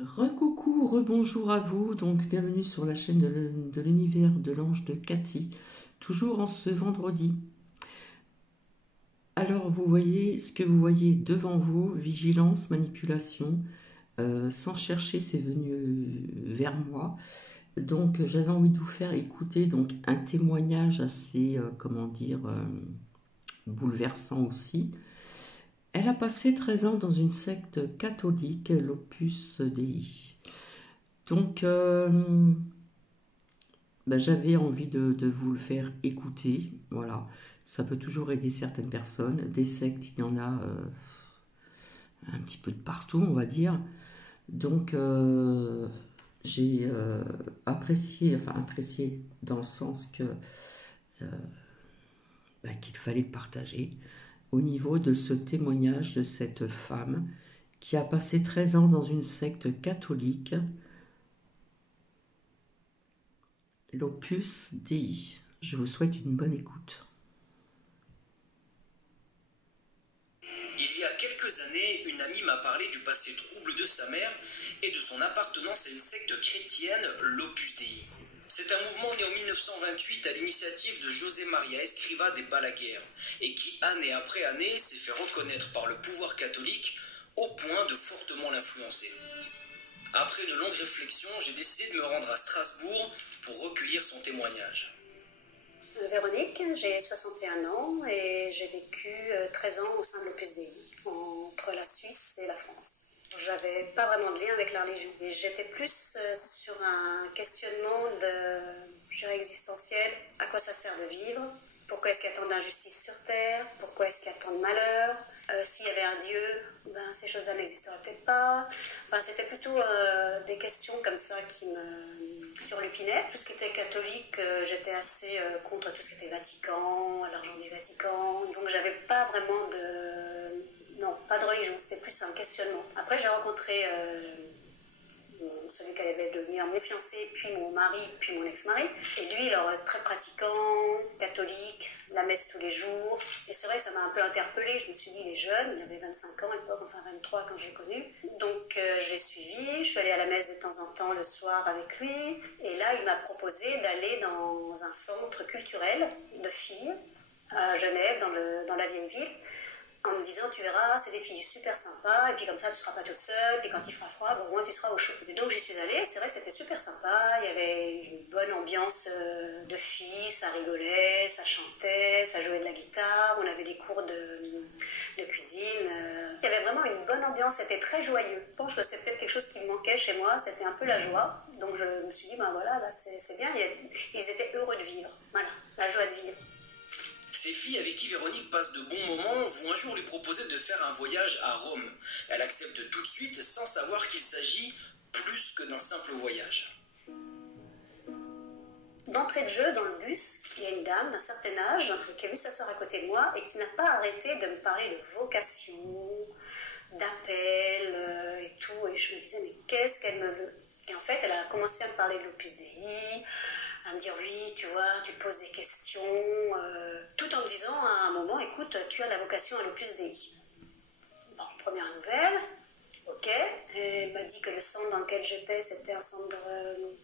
Recoucou, rebonjour à vous, donc bienvenue sur la chaîne de l'univers de l'ange de Cathy, toujours en ce vendredi. Alors vous voyez ce que vous voyez devant vous, vigilance, manipulation, sans chercher c'est venu vers moi. Donc j'avais envie de vous faire écouter donc un témoignage assez, comment dire, bouleversant aussi. Elle a passé 13 ans dans une secte catholique, l'Opus Dei. Donc, j'avais envie de vous le faire écouter. Voilà, ça peut toujours aider certaines personnes. Des sectes, il y en a un petit peu de partout, on va dire. Donc, j'ai apprécié dans le sens que qu'il fallait le partager au niveau de ce témoignage de cette femme qui a passé 13 ans dans une secte catholique, l'Opus Dei. Je vous souhaite une bonne écoute. Il y a quelques années, une amie m'a parlé du passé trouble de sa mère et de son appartenance à une secte chrétienne, l'Opus Dei. C'est un mouvement né en 1928 à l'initiative de José María Escrivá de Balaguer et qui, année après année, s'est fait reconnaître par le pouvoir catholique au point de fortement l'influencer. Après une longue réflexion, j'ai décidé de me rendre à Strasbourg pour recueillir son témoignage. Véronique, j'ai 61 ans et j'ai vécu 13 ans au sein de l'Opus Dei, entre la Suisse et la France. J'avais pas vraiment de lien avec la religion. J'étais plus sur un questionnement existentiel. À quoi ça sert de vivre? Pourquoi est-ce qu'il y a tant d'injustice sur Terre? Pourquoi est-ce qu'il y a tant de malheur? S'il y avait un Dieu, ces choses-là n'existeraient peut-être pas. C'était plutôt des questions comme ça qui me turlupinaient. Tout ce qui était catholique, j'étais assez contre tout ce qui était Vatican, l'argent du Vatican. Donc j'avais pas vraiment Non, pas de religion, c'était plus un questionnement. Après, j'ai rencontré celui qui allait devenir mon fiancé, puis mon mari, puis mon ex-mari. Et lui, alors, très pratiquant, catholique, la messe tous les jours. Et c'est vrai que ça m'a un peu interpellée. Je me suis dit, il est jeune, il avait 25 ans à l'époque, enfin 23 quand j'ai connu. Donc, je l'ai suivi, je suis allée à la messe de temps en temps le soir avec lui. Et là, il m'a proposé d'aller dans un centre culturel de filles à Genève, dans la vieille ville, en me disant, tu verras, c'est des filles super sympas, et puis comme ça, tu ne seras pas toute seule, et quand il fera froid, au moins tu seras au chaud. Et donc j'y suis allée, c'est vrai que c'était super sympa, il y avait une bonne ambiance de filles, ça rigolait, ça chantait, ça jouait de la guitare, on avait des cours de cuisine. Il y avait vraiment une bonne ambiance, c'était très joyeux. Je pense que c'est peut-être quelque chose qui me manquait chez moi, c'était un peu la joie. Donc je me suis dit, voilà, là, c'est bien, ils étaient heureux de vivre, voilà, la joie de vivre. Ces filles avec qui Véronique passe de bons moments vont un jour lui proposer de faire un voyage à Rome. Elle accepte tout de suite sans savoir qu'il s'agit plus que d'un simple voyage. D'entrée de jeu, dans le bus, il y a une dame d'un certain âge qui a vu sa sœur à côté de moi et qui n'a pas arrêté de me parler de vocation, d'appel et tout. Et je me disais, mais qu'est-ce qu'elle me veut? Et en fait, elle a commencé à me parler de l'Opus Dei, à me dire oui, tu vois, tu poses des questions, tout en me disant à un moment, écoute, tu as la vocation à l'Opus Dei. Bon, première nouvelle, ok. Et elle m'a dit que le centre dans lequel j'étais, c'était un centre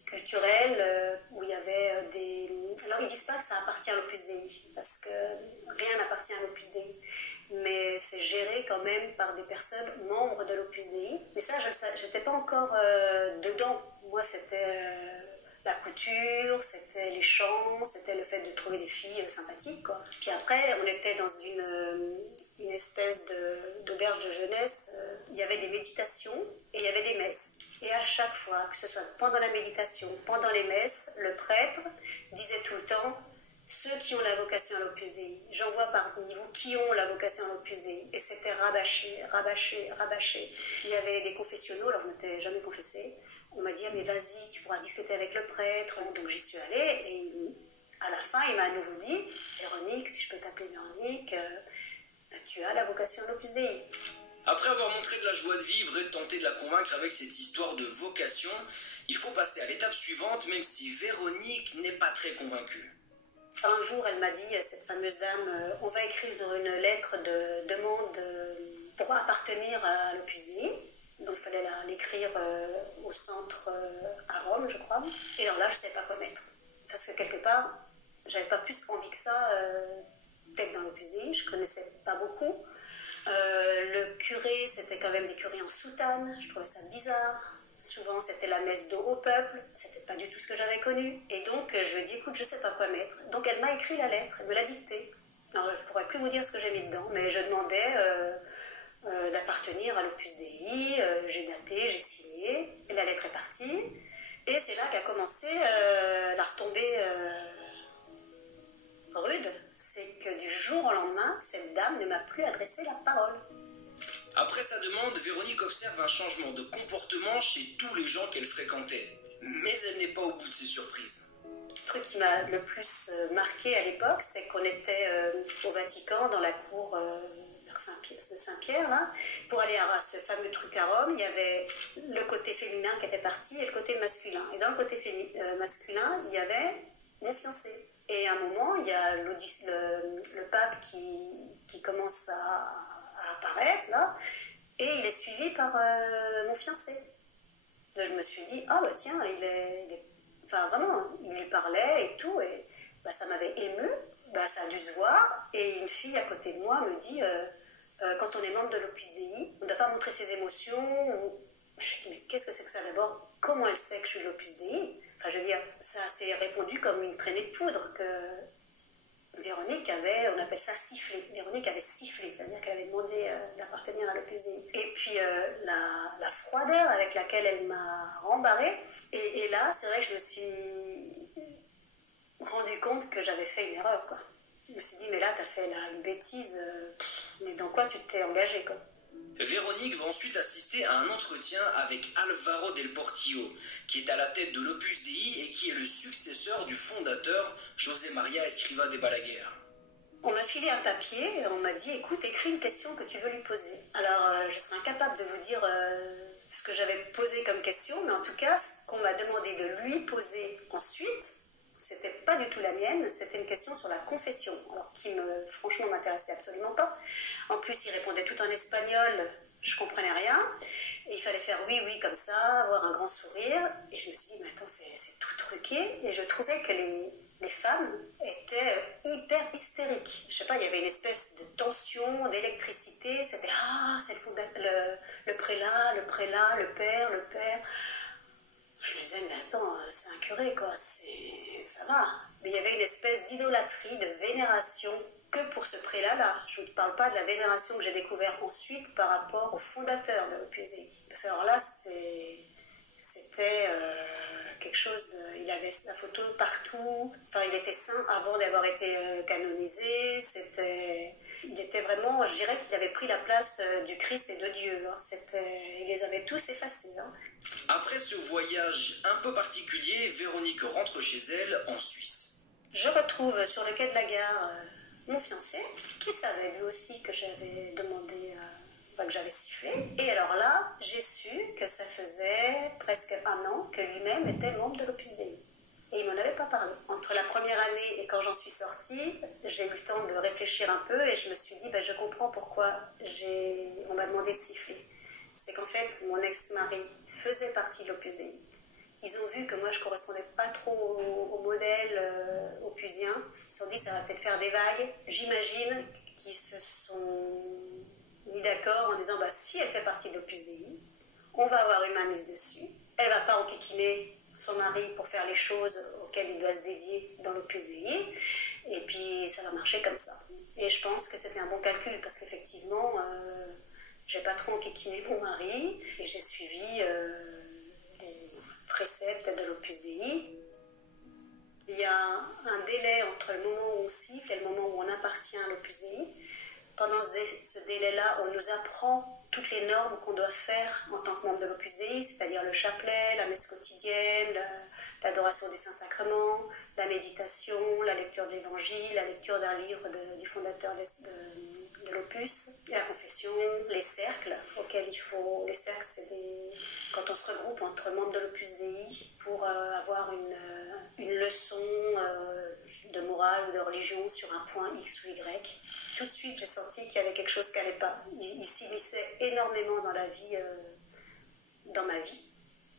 culturel où il y avait des... Alors ils disent pas que ça appartient à l'Opus Dei, parce que rien n'appartient à l'Opus Dei. Mais c'est géré quand même par des personnes membres de l'Opus Dei. Mais ça, je n'étais pas encore dedans. Moi, c'était... la couture, c'était les chants, c'était le fait de trouver des filles sympathiques, quoi. Puis après, on était dans une espèce d'auberge de jeunesse. Il y avait des méditations et il y avait des messes. Et à chaque fois, que ce soit pendant la méditation, pendant les messes, le prêtre disait tout le temps, ceux qui ont la vocation à l'Opus Dei, j'en vois parmi vous qui ont la vocation à l'Opus Dei. Et c'était rabâché, rabâché, rabâché. Il y avait des confessionnaux, alors je ne m'étais jamais confessée. On m'a dit, ah, mais vas-y, tu pourras discuter avec le prêtre. Donc j'y suis allée et à la fin, il m'a à nouveau dit, Véronique, si je peux t'appeler Véronique, tu as la vocation à l'Opus Dei. Après avoir montré de la joie de vivre et tenté de la convaincre avec cette histoire de vocation, il faut passer à l'étape suivante, même si Véronique n'est pas très convaincue. Un jour, elle m'a dit, cette fameuse dame, on va écrire une lettre de demande pour appartenir à l'Opus Dei. Donc il fallait l'écrire au centre à Rome, je crois. Et alors là, je ne savais pas quoi mettre. Parce que quelque part, j'avais pas plus envie que ça d'être dans l'Opus Dei. Je connaissais pas beaucoup. Le curé, c'était quand même des curés en soutane. Je trouvais ça bizarre. Souvent, c'était la messe d'eau au peuple. C'était pas du tout ce que j'avais connu. Et donc, je lui ai dit, écoute, je sais pas quoi mettre. Donc, elle m'a écrit la lettre. Elle me l'a dictée. Alors, je pourrais plus vous dire ce que j'ai mis dedans, mais je demandais d'appartenir à l'Opus Dei. J'ai daté, j'ai signé. Et la lettre est partie. Et c'est là qu'a commencé la retombée rude. C'est que du jour au lendemain, cette dame ne m'a plus adressé la parole. Après sa demande, Véronique observe un changement de comportement chez tous les gens qu'elle fréquentait. Mais elle n'est pas au bout de ses surprises. Le truc qui m'a le plus marqué à l'époque, c'est qu'on était au Vatican, dans la cour de Saint-Pierre, là. Pour aller à ce fameux truc à Rome, il y avait le côté féminin qui était parti et le côté masculin. Et dans le côté masculin, il y avait mon fiancé. Et à un moment, il y a le pape qui commence à apparaître, là, et il est suivi par mon fiancé. Donc je me suis dit, ah bah tiens, enfin vraiment, il lui parlait et tout, et bah, ça m'avait ému, bah, ça a dû se voir, et une fille à côté de moi me dit, quand on est membre de l'Opus Dei, on ne doit pas montrer ses émotions, j'ai dit, mais qu'est-ce que c'est que ça d'abord? Comment elle sait que je suis de l'Opus Dei? Enfin je veux dire, ça s'est répondu comme une traînée de poudre que Véronique avait, on appelle ça sifflé. Véronique avait sifflé, c'est-à-dire qu'elle avait demandé d'appartenir à l'Opus Dei. Et puis la froideur avec laquelle elle m'a rembarrée. Et là, c'est vrai que je me suis rendu compte que j'avais fait une erreur, quoi. Je me suis dit, mais là, t'as fait une bêtise, mais dans quoi tu t'es engagée, quoi. Véronique va ensuite assister à un entretien avec Álvaro del Portillo, qui est à la tête de l'Opus Dei et qui est le successeur du fondateur José María Escrivá de Balaguer. On m'a filé un papier et on m'a dit, écoute, écris une question que tu veux lui poser. Alors, je serais incapable de vous dire ce que j'avais posé comme question, mais en tout cas, ce qu'on m'a demandé de lui poser ensuite, c'était pas du tout la mienne, c'était une question sur la confession, alors qui franchement m'intéressait absolument pas. En plus, il répondait tout en espagnol, je comprenais rien, et il fallait faire oui, oui, comme ça, avoir un grand sourire, et je me suis dit, mais attends, c'est tout truqué, et je trouvais que les femmes étaient hyper hystériques. Je sais pas, il y avait une espèce de tension, d'électricité, c'était c'est le prélat, le père. Je me disais, mais attends, c'est un curé, quoi, ça va. Mais il y avait une espèce d'idolâtrie, de vénération que pour ce prélat-là. Je ne parle pas de la vénération que j'ai découverte ensuite par rapport au fondateur de l'Opus Dei. Parce que alors là, c'était quelque chose de... Il avait la photo partout. Enfin, il était saint avant d'avoir été canonisé. Il était vraiment... Je dirais qu'il avait pris la place du Christ et de Dieu. Hein. Il les avait tous effacés. Hein. Après ce voyage un peu particulier, Véronique rentre chez elle en Suisse. Je retrouve sur le quai de la gare mon fiancé, qui savait lui aussi que j'avais demandé... que j'avais sifflé. Et alors là, j'ai su que ça faisait presque 1 an que lui-même était membre de l'Opus Dei. Et il m'en avait pas parlé. Entre la première année et quand j'en suis sortie, j'ai eu le temps de réfléchir un peu et je me suis dit, je comprends pourquoi on m'a demandé de siffler. C'est qu'en fait, mon ex-mari faisait partie de l'Opus Dei. Ils ont vu que moi, je ne correspondais pas trop au modèle opusien. Ils se sont dit, ça va peut-être faire des vagues. J'imagine qu'ils se sont mis d'accord en disant, si elle fait partie de l'Opus Dei, on va avoir une main mise dessus. Elle ne va pas enquiquiner son mari pour faire les choses auxquelles il doit se dédier dans l'Opus Dei. Et puis, ça va marcher comme ça. Et je pense que c'était un bon calcul parce qu'effectivement, j'ai pas trop enquiquiné mon mari et j'ai suivi les préceptes de l'Opus Dei. Il y a un délai entre le moment où on siffle et le moment où on appartient à l'Opus Dei. Pendant ce délai-là, on nous apprend toutes les normes qu'on doit faire en tant que membre de l'Opus Dei, c'est-à-dire le chapelet, la messe quotidienne, l'adoration du Saint-Sacrement, la méditation, la lecture de l'Évangile, la lecture d'un livre du fondateur de l'Opus, la confession, les cercles auxquels il faut... Les cercles, c'est quand on se regroupe entre membres de l'Opus Dei pour avoir une leçon de morale ou de religion sur un point X ou Y. Tout de suite, j'ai senti qu'il y avait quelque chose qui n'allait pas. Il s'immisçait énormément dans la vie dans ma vie,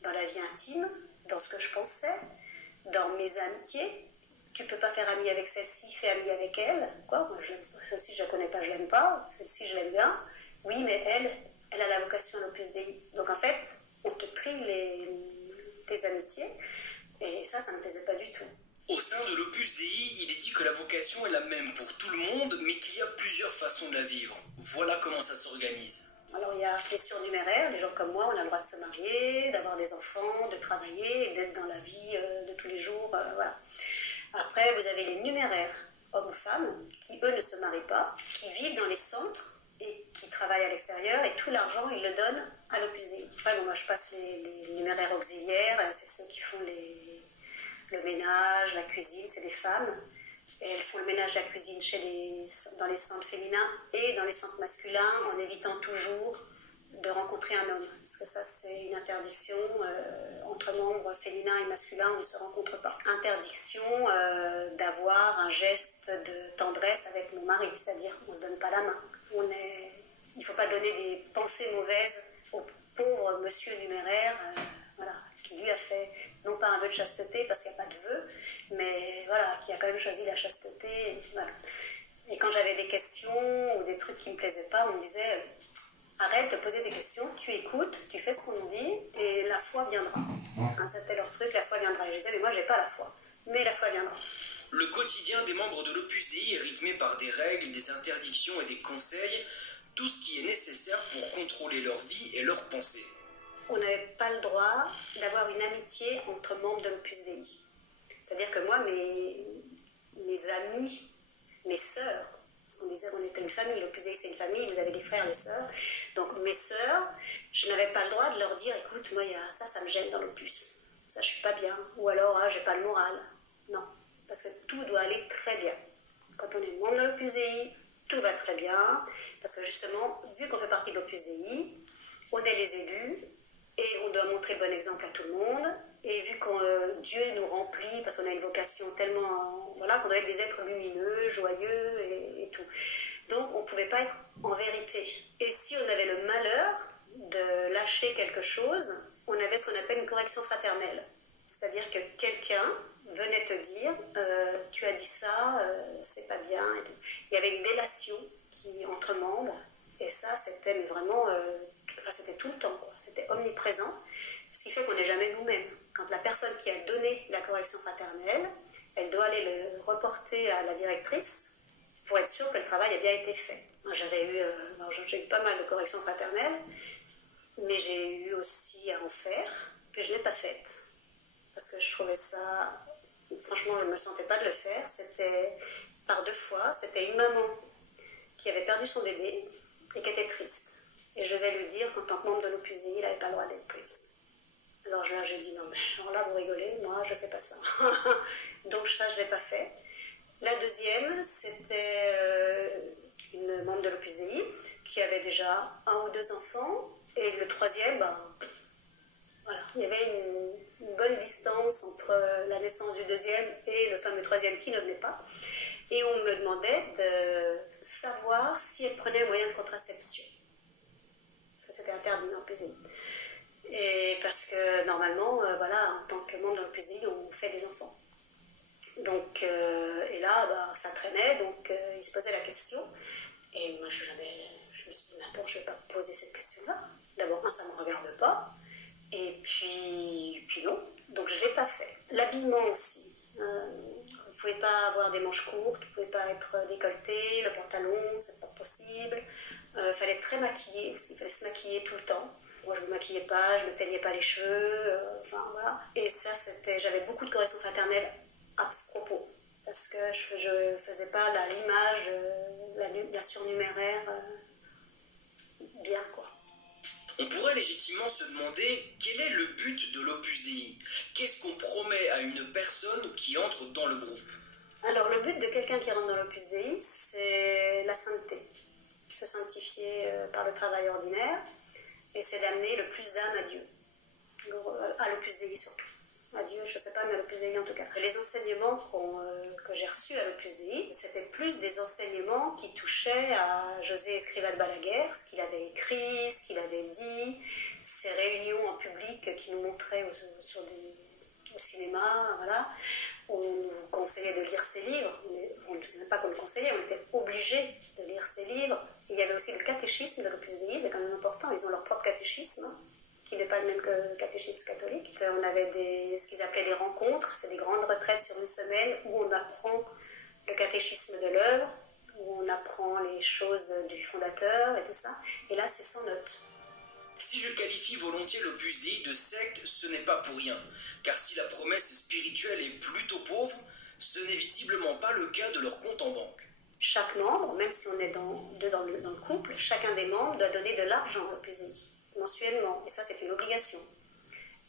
dans la vie intime, dans ce que je pensais, dans mes amitiés. Tu peux pas faire amie avec celle-ci, fais amie avec elle. Quoi, moi, celle-ci, je la connais pas, je l'aime pas. Celle-ci, je l'aime bien. Oui, mais elle a la vocation à l'Opus Dei. Donc en fait, on te trie tes amitiés. Et ça me plaisait pas du tout. Au sein de l'Opus Dei, il est dit que la vocation est la même pour tout le monde, mais qu'il y a plusieurs façons de la vivre. Voilà comment ça s'organise. Alors il y a les surnuméraires, les gens comme moi, on a le droit de se marier, d'avoir des enfants, de travailler, d'être dans la vie de tous les jours, voilà. Après, vous avez les numéraires, hommes ou femmes, qui eux ne se marient pas, qui vivent dans les centres et qui travaillent à l'extérieur, et tout l'argent, ils le donnent à l'Opus Dei. Après, bon, moi je passe les numéraires auxiliaires, c'est ceux qui font le ménage, la cuisine, c'est des femmes. Et elles font le ménage, la cuisine dans les centres féminins et dans les centres masculins, en évitant toujours de rencontrer un homme. Parce que ça, c'est une interdiction entre membres féminins et masculins, on ne se rencontre pas. Interdiction d'avoir un geste de tendresse avec mon mari, c'est-à-dire qu'on ne se donne pas la main. Il ne faut pas donner des pensées mauvaises au pauvre monsieur numéraire, voilà, qui lui a fait, non pas un vœu de chasteté, parce qu'il n'y a pas de vœu, mais voilà, qui a quand même choisi la chasteté. Et, voilà. Et quand j'avais des questions ou des trucs qui ne me plaisaient pas, on me disait arrête de poser des questions, tu écoutes, tu fais ce qu'on nous dit et la foi viendra. Hein, c'était leur truc, la foi viendra. Et je disais mais moi j'ai pas la foi, mais la foi viendra. Le quotidien des membres de l'Opus Dei est rythmé par des règles, des interdictions et des conseils, tout ce qui est nécessaire pour contrôler leur vie et leurs pensées. On n'avait pas le droit d'avoir une amitié entre membres de l'Opus Dei. C'est-à-dire que moi, mes amis, mes sœurs, parce qu'on disait qu'on était une famille, l'Opus Dei c'est une famille, vous avez des frères et des sœurs, donc mes sœurs, je n'avais pas le droit de leur dire, écoute, moi ça me gêne dans l'Opus, ça je suis pas bien, ou alors j'ai pas le moral. Non, parce que tout doit aller très bien. Quand on est membre de l'Opus Dei, tout va très bien, parce que justement, vu qu'on fait partie de l'Opus Dei, on est les élus, et on doit montrer le bon exemple à tout le monde. Et vu que Dieu nous remplit, parce qu'on a une vocation tellement... Voilà, qu'on doit être des êtres lumineux, joyeux et tout. Donc on ne pouvait pas être en vérité. Et si on avait le malheur de lâcher quelque chose, on avait ce qu'on appelle une correction fraternelle. C'est-à-dire que quelqu'un venait te dire tu as dit ça, c'est pas bien. Et tout. Il y avait une délation entre membres. Et ça, c'était vraiment... c'était tout le temps, quoi. C'était omniprésent. Ce qui fait qu'on n'est jamais nous-mêmes. Quand la personne qui a donné la correction fraternelle, elle doit aller le reporter à la directrice pour être sûre que le travail a bien été fait. J'ai eu pas mal de corrections fraternelles, mais j'ai eu aussi à en faire que je n'ai pas faites. Parce que je trouvais ça... Franchement, je ne me sentais pas de le faire. C'était par 2 fois. C'était une maman qui avait perdu son bébé et qui était triste. Et je vais lui dire qu'en tant que membre de l'Opus Dei, il n'avait pas le droit d'être triste. Alors là, j'ai dit non, mais alors là, vous rigolez, moi, je ne fais pas ça. Donc ça, je ne l'ai pas fait. La deuxième, c'était une membre de l'Opus Dei qui avait déjà 1 ou 2 enfants. Et le troisième, voilà, il y avait une bonne distance entre la naissance du deuxième et le fameux troisième qui ne venait pas. Et on me demandait de savoir si elle prenait un moyen de contraception. Parce que c'était interdit dans l'Opus Dei. Et parce que normalement, en tant que membre de l'Opus Dei, on fait des enfants. Donc, et là, ça traînait, donc il se posait la question. Et moi, je me suis dit, mais attends, je ne vais pas poser cette question-là. D'abord, ça ne me regarde pas. Et puis non. Donc, je ne l'ai pas fait. L'habillement aussi. Vous ne pouvez pas avoir des manches courtes, vous ne pouvez pas être décolleté, le pantalon, ce n'est pas possible. Il fallait être très maquillé aussi, il fallait se maquiller tout le temps. Moi, je ne me maquillais pas, je ne me teignais pas les cheveux, voilà. Et ça, j'avais beaucoup de corrections fraternelles à ce propos. Parce que je ne faisais pas l'image, la surnuméraire bien, quoi. On pourrait légitimement se demander quel est le but de l'Opus Dei. Qu'est-ce qu'on promet à une personne qui entre dans le groupe? Alors, le but de quelqu'un qui rentre dans l'Opus Dei, c'est la sainteté. Se sanctifier par le travail ordinaire, et c'est d'amener le plus d'âmes à Dieu, à l'Opus Dei surtout. à Dieu, je ne sais pas, mais à l'Opus Dei en tout cas. Les enseignements que j'ai reçus à l'Opus Dei, c'était plus des enseignements qui touchaient à José Escrivá de Balaguer, ce qu'il avait écrit, ce qu'il avait dit, ses réunions en public qu'il nous montrait au cinéma, voilà. On nous conseillait de lire ses livres, on ne savait pas qu'on le conseillait, on était obligés de lire ses livres. Et il y avait aussi le catéchisme de l'Opus Dei, c'est quand même important, ils ont leur propre catéchisme, hein, qui n'est pas le même que le catéchisme catholique. On avait ce qu'ils appelaient des rencontres, c'est des grandes retraites sur une semaine où on apprend le catéchisme de l'œuvre, où on apprend les choses du fondateur et tout ça. Et là, c'est sans notes. Si je qualifie volontiers l'Opus Dei de secte, ce n'est pas pour rien, car si la promesse spirituelle est plutôt pauvre, ce n'est visiblement pas le cas de leur compte en banque. Chaque membre, même si on est dans le couple, chacun des membres doit donner de l'argent à l'Opus Dei, mensuellement, et ça c'est une obligation.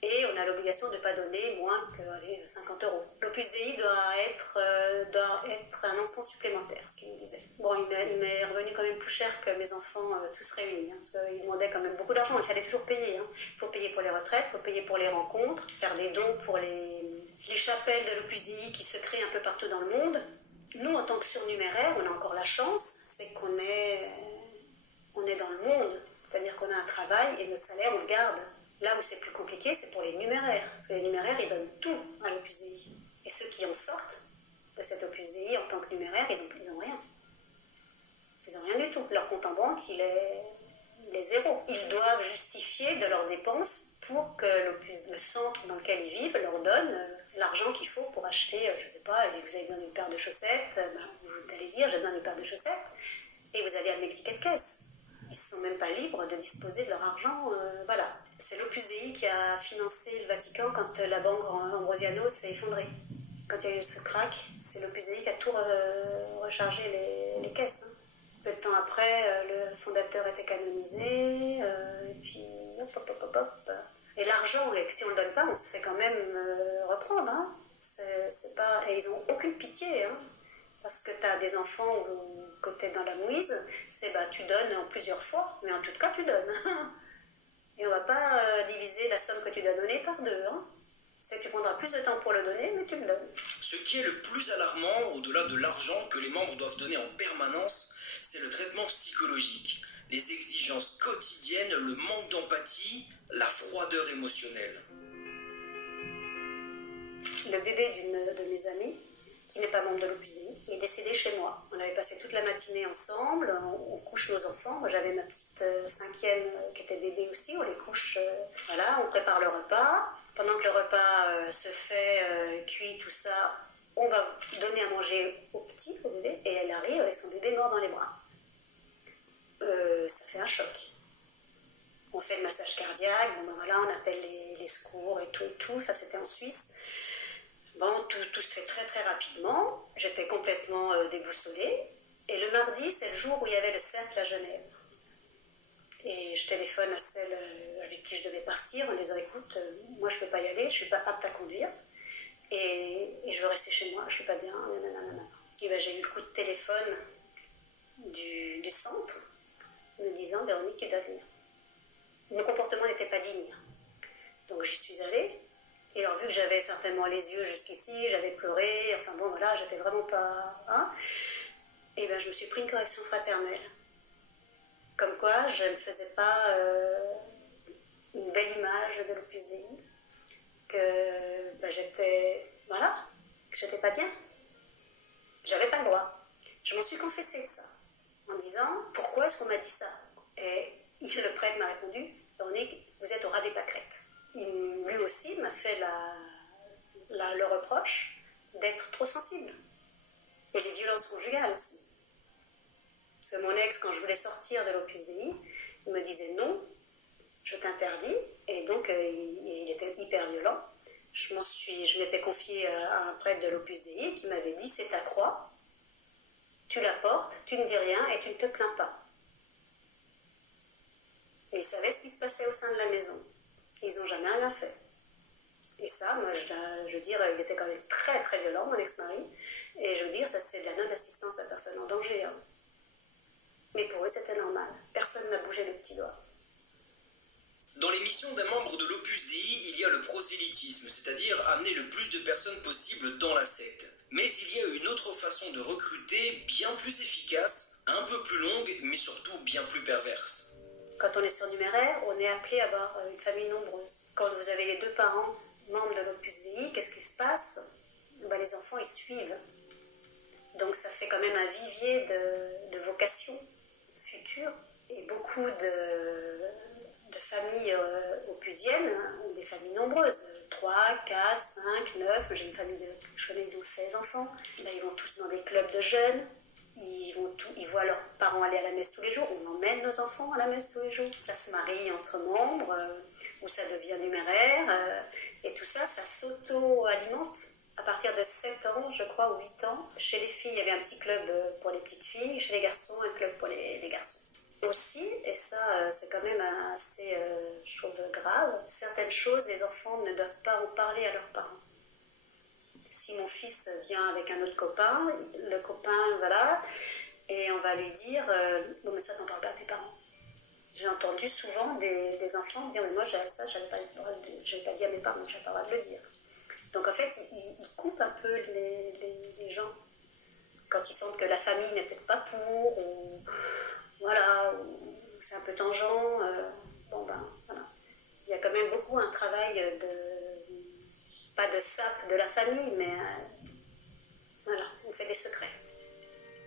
Et on a l'obligation de ne pas donner moins que 50 €. L'Opus Dei doit être un enfant supplémentaire, ce qu'il me disait. Bon, il m'est revenu quand même plus cher que mes enfants tous réunis, hein, parce qu'il demandait quand même beaucoup d'argent, il fallait toujours payer. Hein. Il faut payer pour les retraites, il faut payer pour les rencontres, faire des dons pour les chapelles de l'Opus Dei qui se créent un peu partout dans le monde. Nous, en tant que surnuméraires, on a encore la chance, c'est qu'on est dans le monde, c'est-à-dire qu'on a un travail et notre salaire, on le garde. Là où c'est plus compliqué, c'est pour les numéraires. Parce que les numéraires, ils donnent tout à l'Opus Dei. Et ceux qui en sortent de cet Opus Dei en tant que numéraires, ils n'ont rien. Ils n'ont rien du tout. Leur compte en banque, il est zéro. Ils doivent justifier de leurs dépenses pour que le centre dans lequel ils vivent leur donne l'argent qu'il faut pour acheter, je ne sais pas, elle dit que vous avez besoin d'une paire de chaussettes, vous allez dire j'ai besoin d'une paire de chaussettes, et vous allez amener le ticket de caisse. Ils ne sont même pas libres de disposer de leur argent, voilà. C'est l'Opus Dei qui a financé le Vatican quand la banque Ambrosiano s'est effondrée. Quand il y a eu ce crack, c'est l'Opus Dei qui a tout rechargé les caisses. Hein. Peu de temps après, le fondateur était canonisé, et puis hop. Et l'argent, si on ne le donne pas, on se fait quand même reprendre. Hein. C'est pas... Et ils n'ont aucune pitié, hein. Parce que tu as des enfants ou que tu es dans la mouise, c'est tu donnes en plusieurs fois, mais en tout cas tu donnes. Et on ne va pas diviser la somme que tu dois donner par deux. Hein. C'est que tu prendras plus de temps pour le donner, mais tu le donnes. Ce qui est le plus alarmant, au-delà de l'argent que les membres doivent donner en permanence, c'est le traitement psychologique, les exigences quotidiennes, le manque d'empathie, la froideur émotionnelle. Le bébé d'une de mes amies, qui n'est pas membre de l'Opus Dei, qui est décédé chez moi. On avait passé toute la matinée ensemble, on couche nos enfants. Moi, j'avais ma petite cinquième qui était bébé aussi, on les couche, voilà, on prépare le repas. Pendant que le repas se fait, cuit, tout ça, on va donner à manger au bébé, et elle arrive avec son bébé mort dans les bras. Ça fait un choc. On fait le massage cardiaque, voilà, on appelle les secours et tout, ça c'était en Suisse. Bon, tout se fait très très rapidement. J'étais complètement déboussolée. Et le mardi, c'est le jour où il y avait le cercle à Genève. Et je téléphone à celle avec qui je devais partir en disant écoute, moi je ne peux pas y aller, je ne suis pas apte à conduire. Et je veux rester chez moi, je ne suis pas bien. Nanana. Et ben, j'ai eu le coup de téléphone du centre me disant Véronique, tu dois venir. Mon comportement n'était pas digne. Donc j'y suis allée. Et alors, vu que j'avais certainement les yeux jusqu'ici, j'avais pleuré, enfin bon, voilà, j'étais vraiment pas... Hein, et bien, je me suis pris une correction fraternelle. Comme quoi, je ne faisais pas une belle image de l'Opus Dei, que j'étais... Voilà, que j'étais pas bien. J'avais pas le droit. Je m'en suis confessée de ça, en disant, pourquoi est-ce qu'on m'a dit ça? Et le prêtre m'a répondu, Véronique, vous êtes au ras des pâquerettes. Lui aussi m'a fait le reproche d'être trop sensible. Et les violences conjugales aussi. Parce que mon ex, quand je voulais sortir de l'Opus Dei, il me disait non, je t'interdis. Et donc, il était hyper violent. Je m'étais confiée à un prêtre de l'Opus Dei qui m'avait dit c'est ta croix, tu la portes, tu ne dis rien et tu ne te plains pas. Et il savait ce qui se passait au sein de la maison. Ils n'ont jamais rien fait. Et ça, moi, je veux dire, il était quand même très très violent, mon ex-mari. Et je veux dire, ça c'est de la non-assistance à personne en danger. Hein. Mais pour eux, c'était normal. Personne n'a bougé le petit doigt. Dans les missions d'un membre de l'Opus Dei, il y a le prosélytisme. prosélytisme, c'est-à-dire amener le plus de personnes possible dans la secte. Mais il y a une autre façon de recruter, bien plus efficace, un peu plus longue, mais surtout bien plus perverse. Quand on est surnuméraire, on est appelé à avoir une famille nombreuse. Quand vous avez les 2 parents membres de l'Opus Dei, qu'est-ce qui se passe? Les enfants, ils suivent. Donc ça fait quand même un vivier de vocations futures. Et beaucoup de familles opusiennes ont des familles nombreuses. 3, 4, 5, 9. J'ai une famille je connais, ils ont 16 enfants. Ils vont tous dans des clubs de jeunes. Ils voient leurs parents aller à la messe tous les jours. On emmène nos enfants à la messe tous les jours. Ça se marie entre membres, ou ça devient numéraire. Et tout ça, ça s'auto-alimente. À partir de 7 ans, je crois, ou 8 ans, chez les filles, il y avait un petit club pour les petites filles. Chez les garçons, un club pour les garçons. Aussi, et ça c'est quand même assez chose grave, certaines choses, les enfants ne doivent pas en parler à leurs parents. Si mon fils vient avec un autre copain, le copain, voilà, et on va lui dire bon, mais ça, t'en parles pas à tes parents. J'ai entendu souvent des enfants dire mais moi, ça, je n'avais pas dit à mes parents, je n'avais pas le droit de le dire. Donc en fait, ils coupent un peu les gens quand ils sentent que la famille n'est peut-être pas pour, ou voilà, ou c'est un peu tangent. Voilà. Il y a quand même beaucoup un travail pas de sape de la famille, mais voilà, on fait des secrets.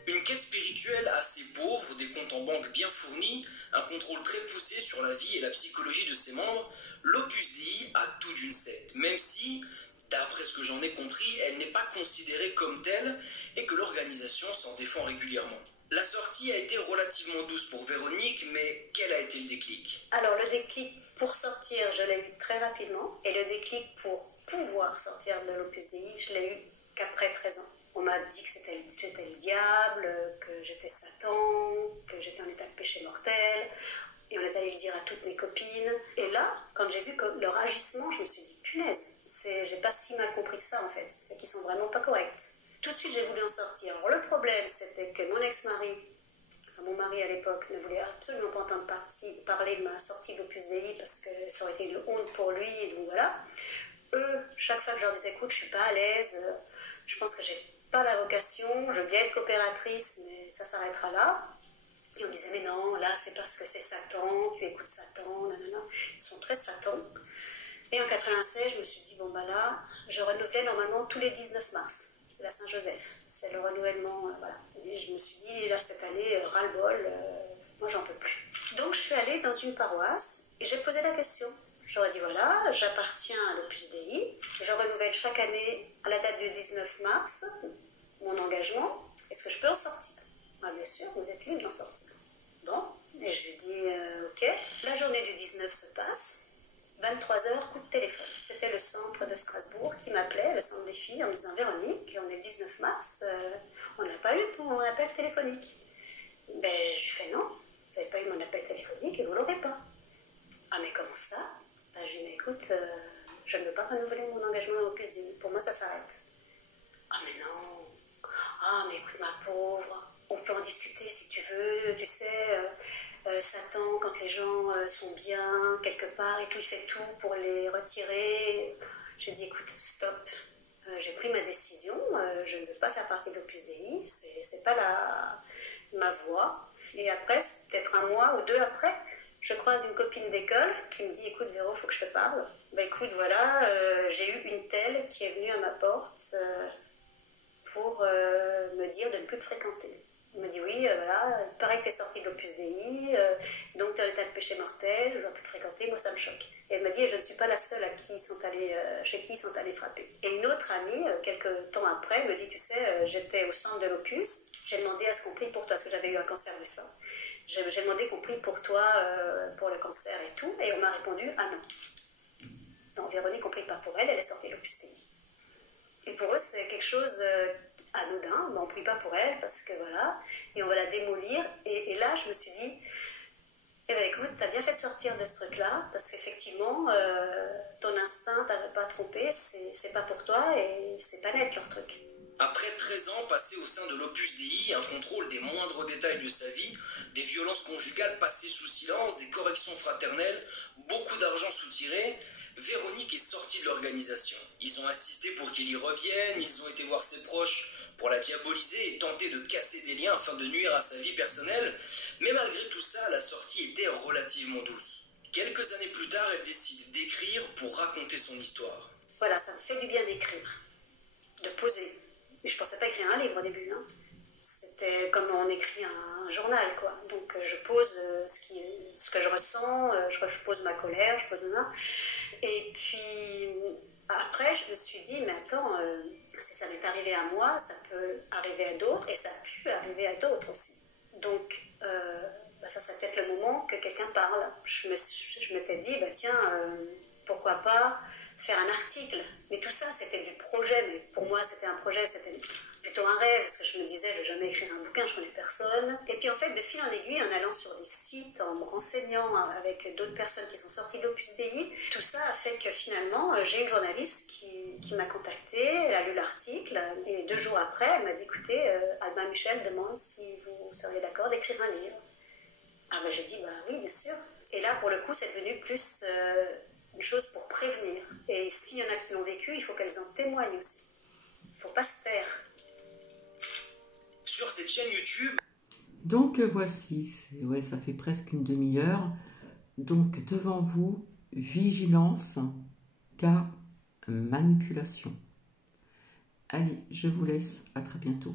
Une quête spirituelle assez pauvre, des comptes en banque bien fournis, un contrôle très poussé sur la vie et la psychologie de ses membres, l'Opus Dei a tout d'une secte, même si, d'après ce que j'en ai compris, elle n'est pas considérée comme telle et que l'organisation s'en défend régulièrement. La sortie a été relativement douce pour Véronique, mais quel a été le déclic? Alors le déclic pour sortir, je l'ai eu très rapidement, et le déclic pour pouvoir sortir de l'Opus Dei, je l'ai eu qu'après 13 ans. On m'a dit que j'étais le diable, que j'étais Satan, que j'étais en état de péché mortel, et on est allé le dire à toutes mes copines. Et là, quand j'ai vu leur agissement, je me suis dit, punaise, j'ai pas si mal compris que ça en fait, c'est qu'ils sont vraiment pas corrects. Tout de suite, j'ai voulu en sortir. Alors, le problème, c'était que mon ex-mari, mon mari à l'époque, ne voulait absolument pas entendre parler de ma sortie de l'Opus Dei parce que ça aurait été une honte pour lui. Donc voilà. Eux, chaque fois que je leur disais, écoute, je suis pas à l'aise, je pense que j'ai pas la vocation, je veux bien être coopératrice, mais ça s'arrêtera là. Et on me disait, mais non, là, c'est parce que c'est Satan, tu écoutes Satan, nanana. Ils sont très Satan. Et en 96, je me suis dit, bon, bah là, je renouvelais normalement tous les 19 mars. C'est la Saint-Joseph, c'est le renouvellement, voilà. Et je me suis dit, là, cette année, ras-le-bol, moi, j'en peux plus. Donc, je suis allée dans une paroisse et j'ai posé la question. J'aurais dit, voilà, j'appartiens à l'Opus Dei, je renouvelle chaque année, à la date du 19 mars, mon engagement, est-ce que je peux en sortir? Ah, bien sûr, vous êtes libre d'en sortir. Bon, et je lui dis, ok. La journée du 19 se passe. 23h, coup de téléphone. C'était le centre de Strasbourg qui m'appelait, le centre des filles, en me disant, Véronique, on est le 19 mars, on n'a pas eu ton appel téléphonique. Ben, je lui fais, non, vous n'avez pas eu mon appel téléphonique et vous ne l'aurez pas. Ah, mais comment ça? Ben, je lui dis, mais écoute, je ne veux pas renouveler mon engagement à l'Opus Dei, pour moi ça s'arrête. Ah, mais non. Ah, mais écoute, ma pauvre, on peut en discuter si tu veux, tu sais... Satan, quand les gens sont bien quelque part et tout, il fait tout pour les retirer. J'ai dit, écoute, stop, j'ai pris ma décision, je ne veux pas faire partie de l'Opus Dei, c'est pas ma voie. Et après, peut-être un mois ou deux après, je croise une copine d'école qui me dit, écoute Véro, il faut que je te parle. Ben écoute, voilà, j'ai eu une telle qui est venue à ma porte pour me dire de ne plus te fréquenter. Il me dit oui, voilà, il paraît que tu es sortie de l'Opus Dei, donc tu as un état de péché mortel, je ne dois plus te fréquenter, moi ça me choque. Et elle m'a dit, je ne suis pas la seule chez qui ils sont allés frapper. Et une autre amie, quelques temps après, me dit, tu sais, j'étais au centre de l'Opus, j'ai demandé à ce qu'on prie pour toi, parce que j'avais eu un cancer du sein. J'ai demandé qu'on prie pour toi, pour le cancer et tout, et on m'a répondu, ah non. Non, Véronique, on ne prie pas pour elle, elle est sortie de l'Opus Dei. Et pour eux, c'est quelque chose anodin, mais on ne prie pas pour elle parce que voilà, et on va la démolir. Et là, je me suis dit, eh bien écoute, t'as bien fait de sortir de ce truc-là, parce qu'effectivement, ton instinct t'avait pas trompé, c'est pas pour toi et c'est pas net leur truc. Après 13 ans passés au sein de l'Opus Dei, un contrôle des moindres détails de sa vie, des violences conjugales passées sous silence, des corrections fraternelles, beaucoup d'argent soutiré, Véronique est sorti de l'organisation. Ils ont insisté pour qu'il y revienne, ils ont été voir ses proches pour la diaboliser et tenter de casser des liens afin de nuire à sa vie personnelle. Mais malgré tout ça, la sortie était relativement douce. Quelques années plus tard, elle décide d'écrire pour raconter son histoire. Voilà, ça me fait du bien d'écrire, de poser. Mais je pensais pas écrire un livre au début, hein. C'était comme on écrit un journal, quoi. Donc je pose ce que je ressens, je pose ma colère, je pose ma... Et puis après, je me suis dit, mais attends, si ça m'est arrivé à moi, ça peut arriver à d'autres, et ça a pu arriver à d'autres aussi. Donc ça serait peut-être le moment que quelqu'un parle. Je m'étais dit, tiens, pourquoi pas faire un article. Mais tout ça, c'était du projet. Mais pour moi, c'était un projet, c'était plutôt un rêve, parce que je me disais, je ne vais jamais écrire un bouquin, je connais personne. Et puis en fait, de fil en aiguille, en allant sur des sites, en me renseignant avec d'autres personnes qui sont sorties de l'Opus Dei, tout ça a fait que finalement, j'ai une journaliste qui m'a contactée, elle a lu l'article, et 2 jours après, elle m'a dit, écoutez, Albin Michel demande si vous seriez d'accord d'écrire un livre. Ah j'ai dit, oui, bien sûr. Et là, pour le coup, c'est devenu plus une chose pour prévenir. Et s'il y en a qui l'ont vécu, il faut qu'elles en témoignent aussi. Il ne faut pas se taire. Sur cette chaîne YouTube... Donc voici, ça fait presque une demi-heure. Donc devant vous, vigilance, car manipulation. Allez, je vous laisse, à très bientôt.